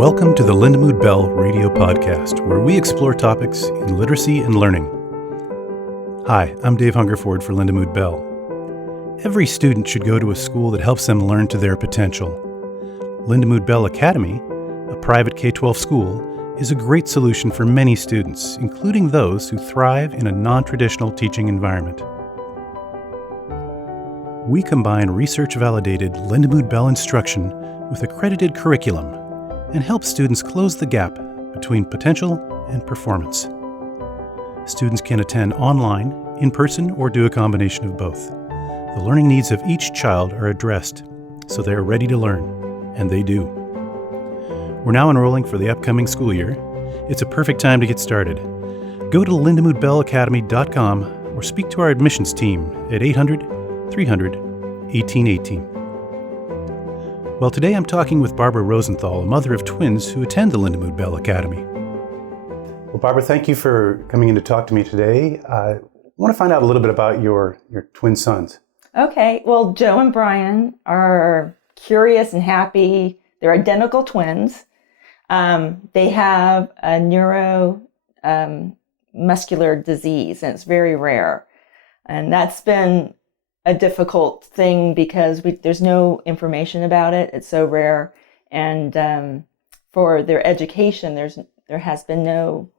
Welcome to the Lindamood-Bell Radio Podcast, where we explore topics in literacy and learning. Hi, I'm Dave Hungerford for Lindamood-Bell. Every student should go to a school that helps them learn to their potential. Lindamood-Bell Academy, a private K-12 school, is a great solution for many students, including those who thrive in a non-traditional teaching environment. We combine research-validated Lindamood-Bell instruction with accredited curriculum and help students close the gap between potential and performance. Students can attend online, in person, or do a combination of both. The learning needs of each child are addressed, so they are ready to learn, and they do. We're now enrolling for the upcoming school year. It's a perfect time to get started. Go to lindamood-bellacademy.com or speak to our admissions team at 800-300-1818. Well, today I'm talking with Barbara Rosenthal, a mother of twins who attend the Lindamood-Bell Academy. Well, Barbara, thank you for coming in to talk to me today. I want to find out a little bit about your twin sons. Okay, well, Joe and Brian are curious and happy. They're identical twins. They have a neuromuscular disease, and it's very rare. And that's been a difficult thing because there's no information about it. It's so rare. And for their education, there has been no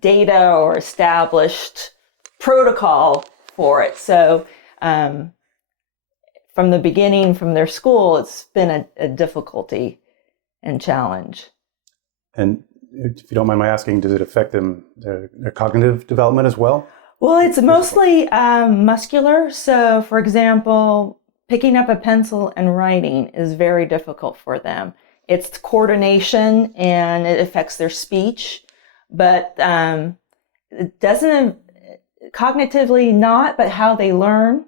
data or established protocol for it. So from the beginning, from their school, it's been a difficulty and challenge. And if you don't mind my asking, does it affect their cognitive development as well? Well, it's mostly muscular. So, for example, picking up a pencil and writing is very difficult for them. It's coordination and it affects their speech, but it doesn't cognitively not, but how they learn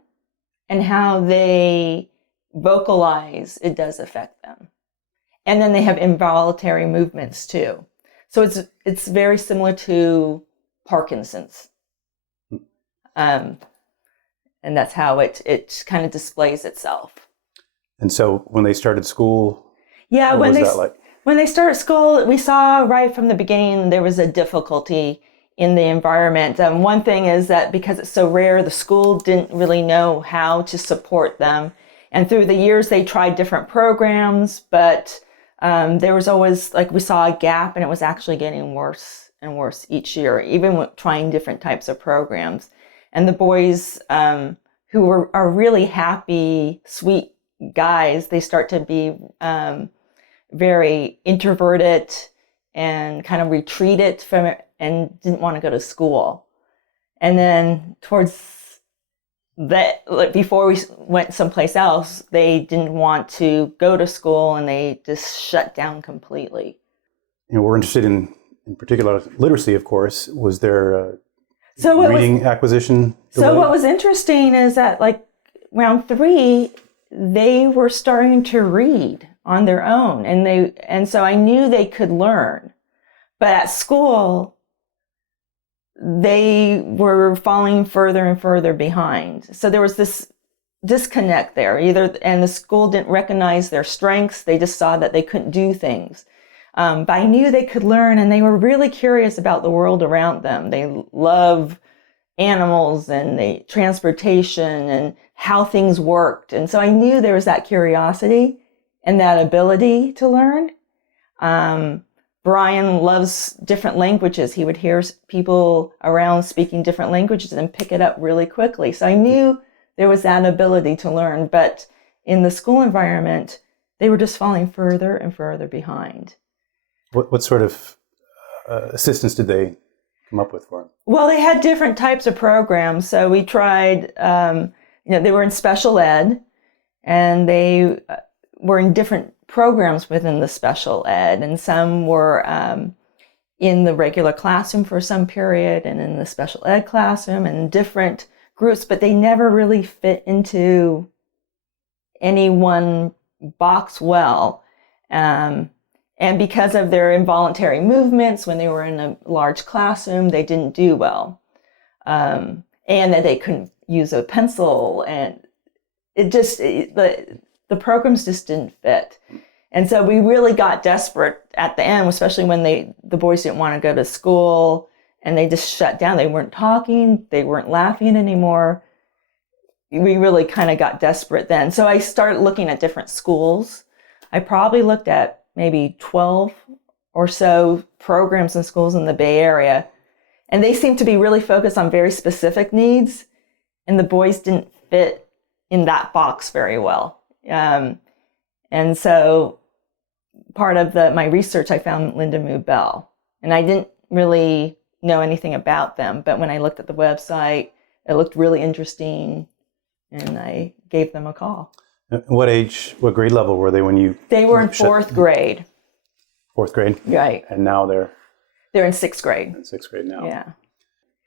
and how they vocalize, it does affect them. And then they have involuntary movements too. So it's very similar to Parkinson's. And that's how it kind of displays itself. And so when they started school, yeah, what was that like? When they started school, we saw right from the beginning there was a difficulty in the environment. One thing is that because it's so rare, the school didn't really know how to support them. And through the years, they tried different programs, but there was always, we saw a gap, and it was actually getting worse and worse each year, even with trying different types of programs. And the boys who are really happy, sweet guys, they start to be very introverted and kind of retreated from it and didn't want to go to school. And then towards that, before we went someplace else, they didn't want to go to school and they just shut down completely. We're interested in particular literacy, of course. Was there reading acquisition delay? So what was interesting is that round 3, they were starting to read on their own, and so I knew they could learn. But at school, they were falling further and further behind. So there was this disconnect there. And the school didn't recognize their strengths. They just saw that they couldn't do things. But I knew they could learn, and they were really curious about the world around them. They love animals and transportation and how things worked. And so I knew there was that curiosity and that ability to learn. Brian loves different languages. He would hear people around speaking different languages and pick it up really quickly. So I knew there was that ability to learn. But in the school environment, they were just falling further and further behind. What sort of assistance did they come up with for them? Well, they had different types of programs. So we tried, they were in special ed, and they were in different programs within the special ed. And some were in the regular classroom for some period and in the special ed classroom and in different groups, but they never really fit into any one box well. And because of their involuntary movements, when they were in a large classroom, they didn't do well. And that they couldn't use a pencil. And the programs just didn't fit. And so we really got desperate at the end, especially when the boys didn't want to go to school and they just shut down. They weren't talking, they weren't laughing anymore. We really kind of got desperate then. So I started looking at different schools. I probably looked at maybe 12 or so programs and schools in the Bay Area. And they seemed to be really focused on very specific needs. And the boys didn't fit in that box very well. And so part of my research, I found Lindamood-Bell. And I didn't really know anything about them. But when I looked at the website, it looked really interesting. And I gave them a call. What grade level were they when you... They were in fourth grade. Fourth grade? Right. And now they're in sixth grade. In sixth grade now. Yeah.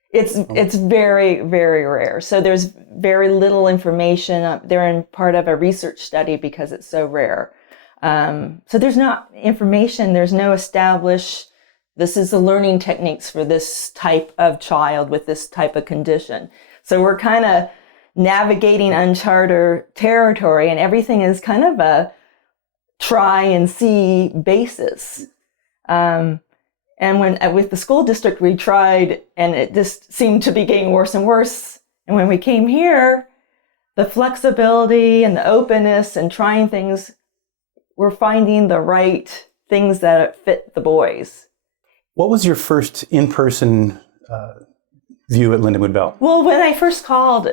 It's very, very rare. So there's very little information. They're in part of a research study because it's so rare. So there's not information. There's no established, this is the learning techniques for this type of child with this type of condition. So we're kind of navigating uncharted territory, and everything is kind of a try and see basis. And when with the school district, we tried, and it just seemed to be getting worse and worse. And when we came here, the flexibility and the openness and trying things, we're finding the right things that fit the boys. What was your first in-person view at Lindamood-Bell? Well, when I first called,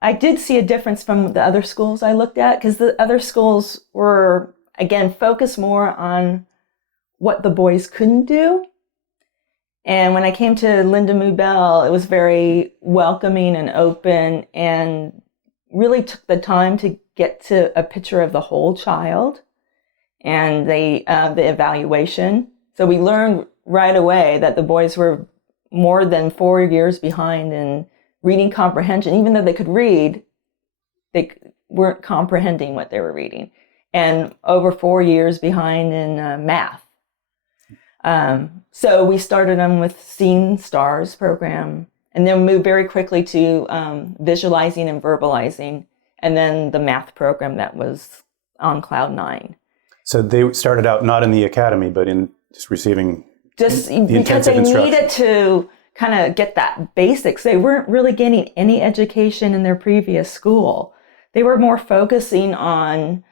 I did see a difference from the other schools I looked at, because the other schools were, again, focused more on what the boys couldn't do. And when I came to Lindamood-Bell, it was very welcoming and open, and really took the time to get to a picture of the whole child and the evaluation. So we learned right away that the boys were more than 4 years behind in reading comprehension. Even though they could read, they weren't comprehending what they were reading. And over 4 years behind in math. So we started them with Seeing Stars program, and then moved very quickly to Visualizing and Verbalizing, and then the math program that was on Cloud 9. So they started out not in the academy, but in just receiving just the because they instruction. needed to kind of get that basics. They weren't really getting any education in their previous school. They were more focusing on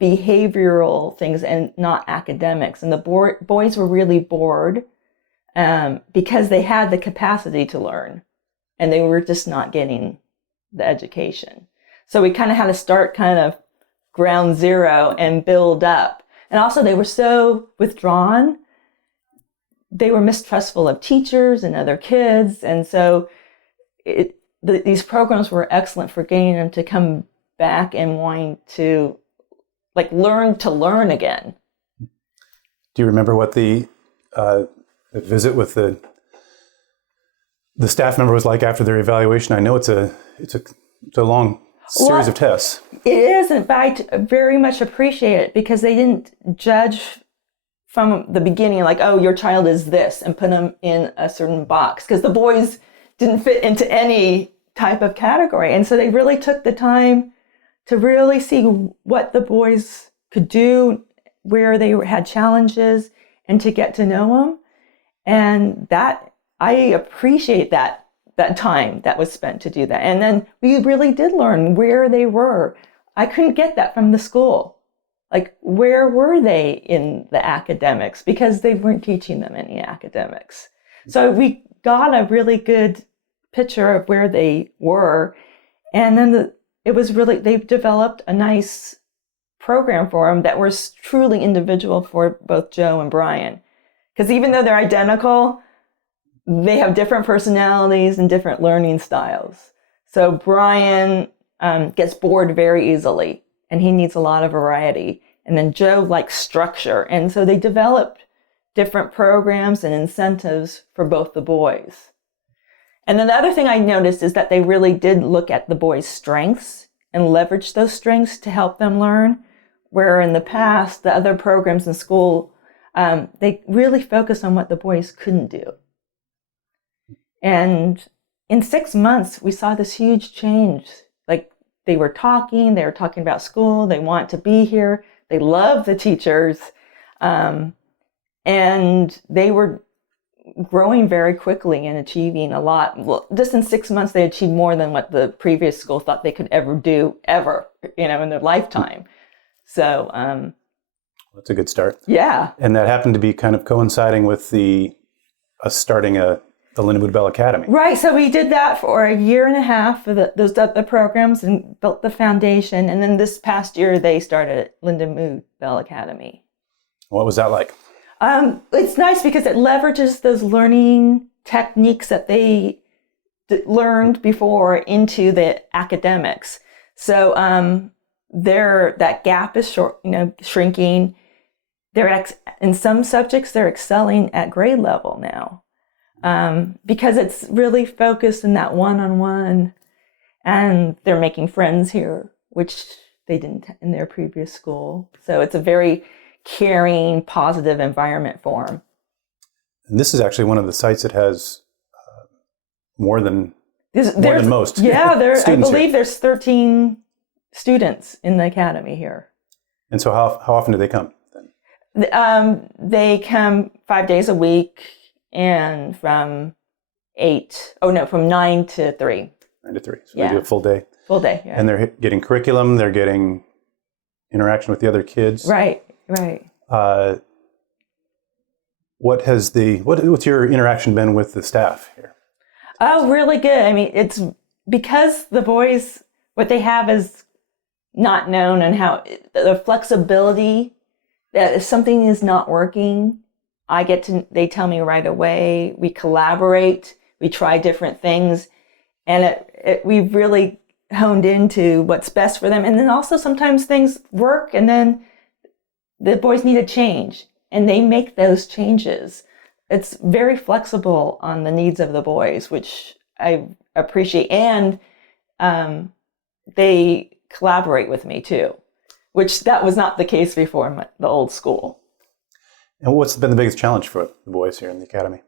behavioral things and not academics. And the boys were really bored because they had the capacity to learn, and they were just not getting the education. So we kind of had to start kind of ground zero and build up. And also they were so withdrawn. They were mistrustful of teachers and other kids. And so these programs were excellent for getting them to come back and wanting to learn again. Do you remember what the visit with the staff member was like after their evaluation? I know it's a long series of tests. It is, in fact, very much appreciate it, because they didn't judge from the beginning, like, oh, your child is this, and put them in a certain box, because the boys didn't fit into any type of category. And so they really took the time to really see what the boys could do, where they had challenges, and to get to know them. And that, I appreciate that time that was spent to do that. And then we really did learn where they were. I couldn't get that from the school. Like, where were they in the academics? Because they weren't teaching them any academics. So we got a really good picture of where they were. And then they've developed a nice program for them that was truly individual for both Joe and Brian. Because even though they're identical, they have different personalities and different learning styles. So Brian gets bored very easily, and he needs a lot of variety. And then Joe likes structure. And so they developed different programs and incentives for both the boys. And then the other thing I noticed is that they really did look at the boys' strengths and leverage those strengths to help them learn, where in the past, the other programs in school, they really focused on what the boys couldn't do. And in 6 months, we saw this huge change. Like, they were talking about school, they want to be here, they love the teachers, and they were growing very quickly and achieving a lot. Well, just in 6 months, they achieved more than what the previous school thought they could ever do, in their lifetime. So that's a good start. Yeah. And that happened to be kind of coinciding with us starting the Lindamood-Bell Academy. Right. So we did that for a year and a half for the programs and built the foundation. And then this past year, they started Lindamood-Bell Academy. What was that like? It's nice because it leverages those learning techniques that they learned before into the academics. So that gap is shrinking. In some subjects, they're excelling at grade level now because it's really focused in that one-on-one, and they're making friends here, which they didn't in their previous school. So it's a very caring, positive environment for them. And this is actually one of the sites that has more than most. Yeah, I believe here. There's 13 students in the academy here. And so how often do they come then? They come 5 days a week, and from 9 to 3. 9 to 3. So they do a full day. Full day, yeah. And they're getting curriculum, they're getting interaction with the other kids. Right. What's your interaction been with the staff here? Oh, really good. I mean, it's because the boys, what they have is not known, and how the flexibility that if something is not working, they tell me right away. We collaborate, we try different things, and we've really honed into what's best for them. And then also sometimes things work, and then the boys need a change, and they make those changes. It's very flexible on the needs of the boys, which I appreciate. And they collaborate with me too, which that was not the case before in the old school. And what's been the biggest challenge for the boys here in the academy?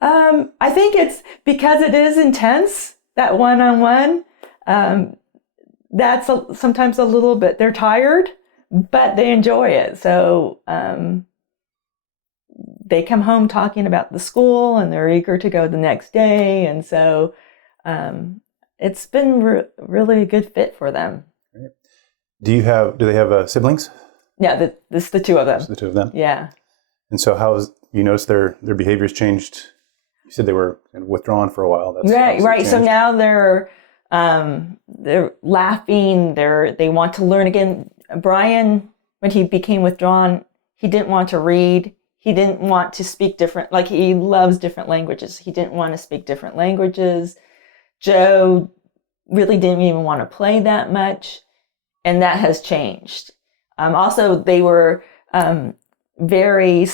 I think it's because it is intense, that one-on-one. That's sometimes a little bit, they're tired, but they enjoy it. So they come home talking about the school, and they're eager to go the next day. And so it's been really a good fit for them. Great. Do they have siblings? Yeah, this is the two of them. Just the two of them? Yeah. And so you noticed their behaviors changed? You said they were kind of withdrawn for a while. That's right. So now they're laughing. They want to learn again. Brian, when he became withdrawn, he didn't want to read. He didn't want to speak different, like he loves different languages. He didn't want to speak different languages. Joe really didn't even want to play that much. And that has changed. Also, they were very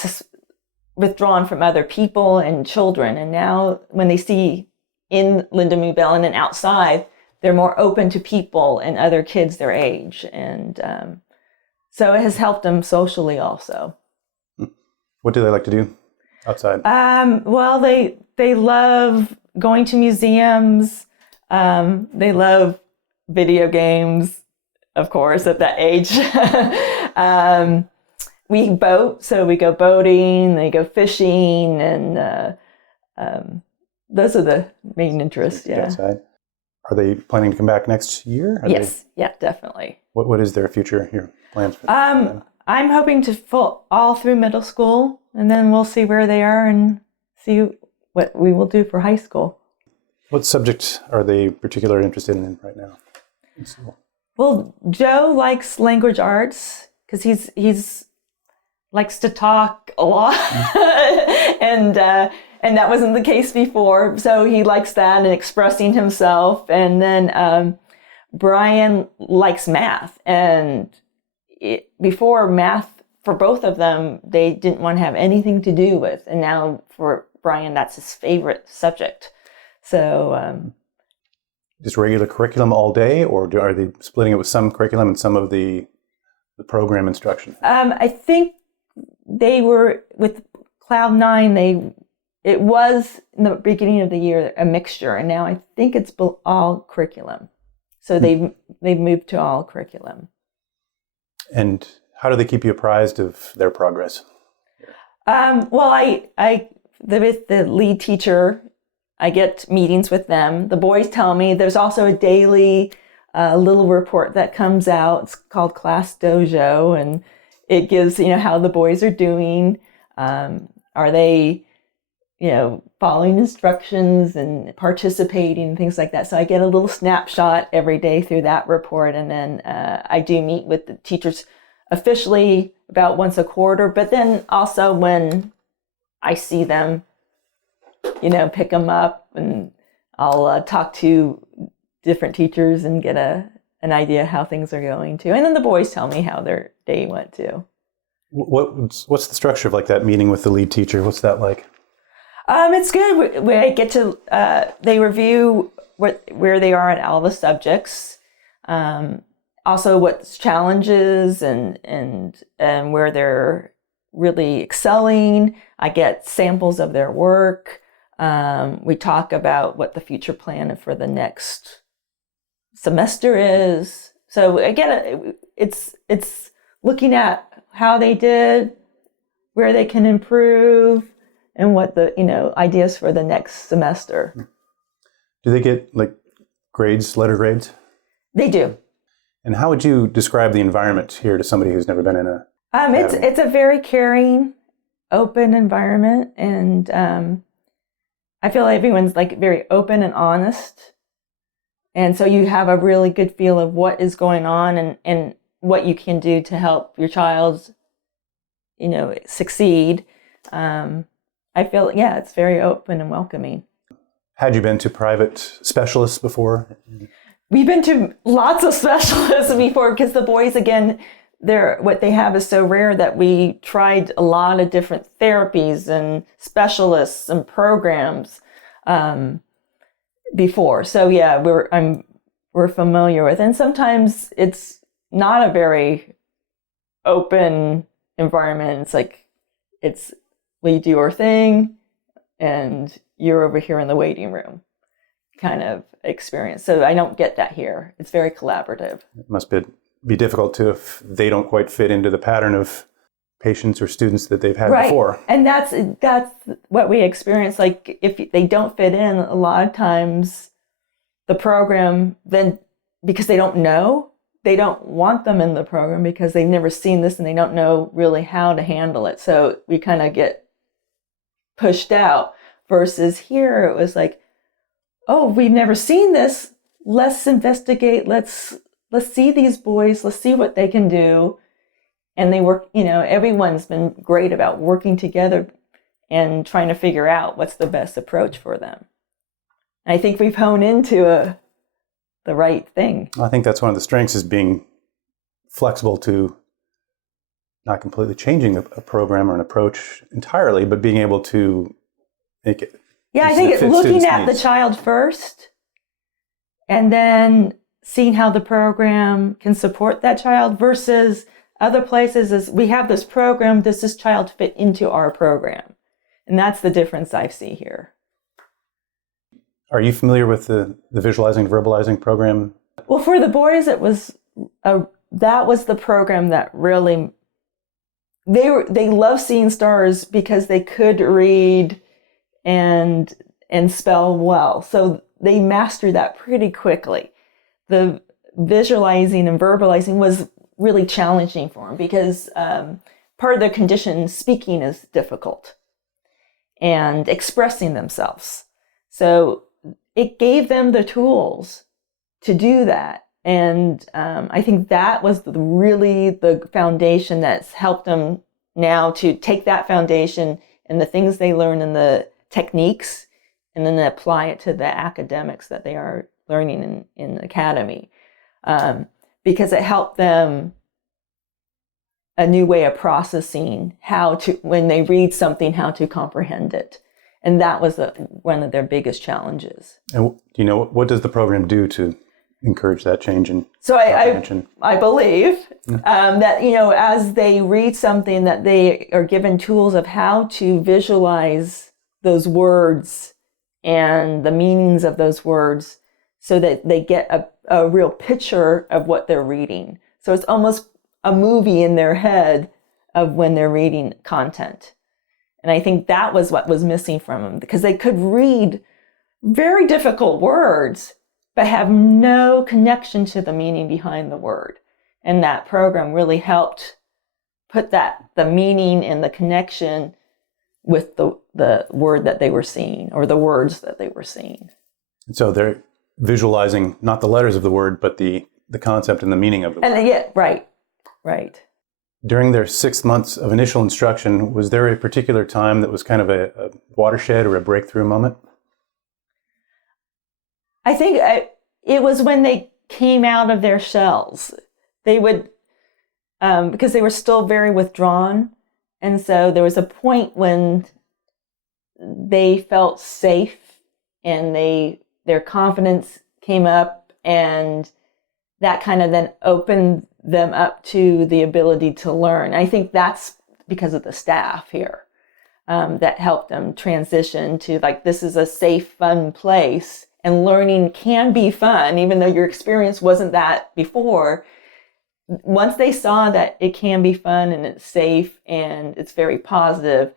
withdrawn from other people and children. And now when they see in Lindamood-Bell and then outside, they're more open to people and other kids their age. And so it has helped them socially also. What do they like to do outside? Well, they love going to museums. They love video games, of course, at that age. We boat, so we go boating, they go fishing, and those are the main interests. Yeah. Outside. Are they planning to come back next year? Yeah, definitely. What is their future here plans for them? I'm hoping to all through middle school, and then we'll see where they are and see what we will do for high school. What subject are they particularly interested in right now? Well, Joe likes language arts because he's likes to talk a lot, and that wasn't the case before. So he likes that and expressing himself. And then Brian likes math, and before math for both of them, they didn't want to have anything to do with. And now for Brian, that's his favorite subject. So just regular curriculum all day, or are they splitting it with some curriculum and some of the program instruction? I think they were with Cloud 9. It was in the beginning of the year a mixture, and now I think it's all curriculum. So they've moved to all curriculum. And how do they keep you apprised of their progress? Well, with the lead teacher, I get meetings with them. The boys tell me. There's also a daily little report that comes out. It's called Class Dojo, and it gives, how the boys are doing. Are they, following instructions and participating and things like that. So I get a little snapshot every day through that report. And then I do meet with the teachers officially about once a quarter, but then also when I see them, pick them up, and I'll talk to different teachers and get an idea how things are going too. And then the boys tell me how their day went too. What's the structure of like that meeting with the lead teacher? What's that like? It's good. We get to, they review where they are in all the subjects. Also what's challenges and where they're really excelling. I get samples of their work. We talk about what the future plan for the next semester is. So again, it's looking at how they did, where they can improve, and what the ideas for the next semester. Do they get like grades, letter grades? They do. And how would you describe the environment here to somebody who's never been in a? It's a very caring, open environment, and I feel like everyone's like very open and honest, and so you have a really good feel of what is going on and what you can do to help your child, succeed. I feel, it's very open and welcoming. Had you been to private specialists before? We've been to lots of specialists before, because the boys, again, what they have is so rare that we tried a lot of different therapies and specialists and programs before. So yeah, we're familiar with, and sometimes it's not a very open environment. It's like we do our thing, and you're over here in the waiting room kind of experience. So I don't get that here. It's very collaborative. It must be difficult too if they don't quite fit into the pattern of patients or students that they've had before. And that's what we experience. Like if they don't fit in, a lot of times the program, then because they don't know, they don't want them in the program because they've never seen this and they don't know really how to handle it. So we kind of get pushed out, versus here it was like, oh, we've never seen this. Let's investigate. Let's see these boys. Let's see what they can do. And they work, everyone's been great about working together and trying to figure out what's the best approach for them. And I think we've honed into the right thing. I think that's one of the strengths, is being flexible to not completely changing a program or an approach entirely, but being able to make it. Yeah, I think it's looking at the child first, and then seeing how the program can support that child, versus other places is we have this program, does this child fit into our program? And that's the difference I see here. Are you familiar with the Visualizing, Verbalizing program? Well, for the boys, that was the program that really, they love seeing stars because they could read and spell well. So they mastered that pretty quickly. The visualizing and verbalizing was really challenging for them because part of their condition, speaking, is difficult, and expressing themselves. So it gave them the tools to do that. And I think that was really the foundation that's helped them now to take that foundation and the things they learn and the techniques, and then apply it to the academics that they are learning in the academy. Because it helped them a new way of processing when they read something, how to comprehend it. And that was one of their biggest challenges. And what does the program do to encourage that change in comprehension? I believe that, as they read something, that they are given tools of how to visualize those words and the meanings of those words, so that they get a real picture of what they're reading. So it's almost a movie in their head of when they're reading content. And I think that was what was missing from them, because they could read very difficult words, but have no connection to the meaning behind the word. And that program really helped put the meaning and the connection with the word that they were seeing, or the words that they were seeing. So they're visualizing not the letters of the word, but the concept and the meaning of the word. And yeah, right. During their 6 months of initial instruction, was there a particular time that was kind of a watershed or a breakthrough moment? I think it was when they came out of their shells. They would, because they were still very withdrawn. And so there was a point when they felt safe and their confidence came up, and that kind of then opened them up to the ability to learn. I think that's because of the staff here that helped them transition to, like, this is a safe, fun place, and learning can be fun, even though your experience wasn't that before. Once they saw that it can be fun and it's safe and it's very positive,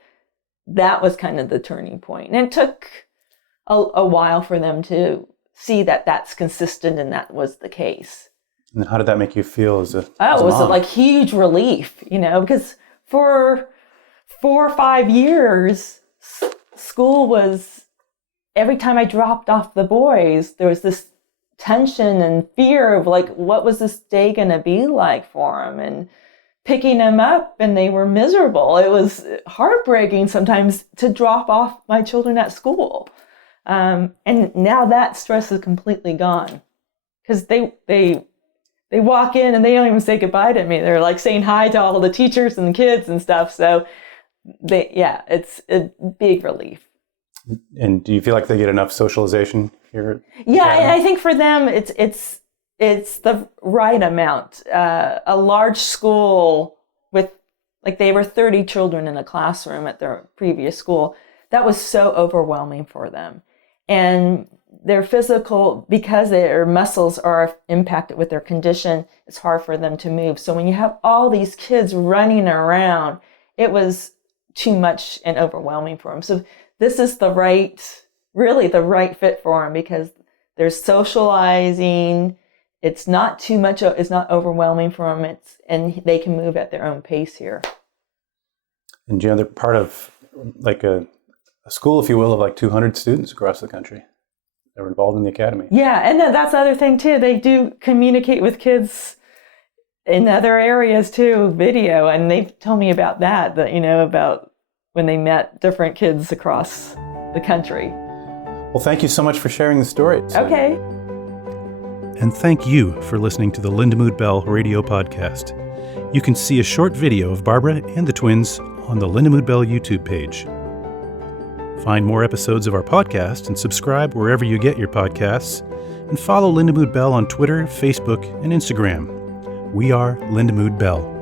that was kind of the turning point. And it took a while for them to see that that's consistent and that was the case. And how did that make you feel as a it was like huge relief, because for 4 or 5 years, school was, every time I dropped off the boys, there was this tension and fear of, like, what was this day going to be like for them? And picking them up, and they were miserable. It was heartbreaking sometimes to drop off my children at school. And now that stress is completely gone, because they walk in and they don't even say goodbye to me. They're like saying hi to all the teachers and the kids and stuff. So it's a big relief. And do you feel like they get enough socialization here? Yeah, I think for them it's the right amount. A large school with, like, they were 30 children in a classroom at their previous school. That was so overwhelming for them. And their physical, because their muscles are impacted with their condition, it's hard for them to move. So when you have all these kids running around, it was too much and overwhelming for them. So this is really the right fit for them, because they're socializing. It's not too much. It's not overwhelming for them. And they can move at their own pace here. And they're part of, like, a school, if you will, of like 200 students across the country. They're involved in the academy. Yeah, and that's the other thing too. They do communicate with kids in other areas too, video, and they've told me about that, about when they met different kids across the country. Well, thank you so much for sharing the story. Okay. And thank you for listening to the Lindamood-Bell Radio Podcast. You can see a short video of Barbara and the twins on the Lindamood-Bell YouTube page. Find more episodes of our podcast and subscribe wherever you get your podcasts. And follow Lindamood-Bell on Twitter, Facebook, and Instagram. We are Lindamood-Bell.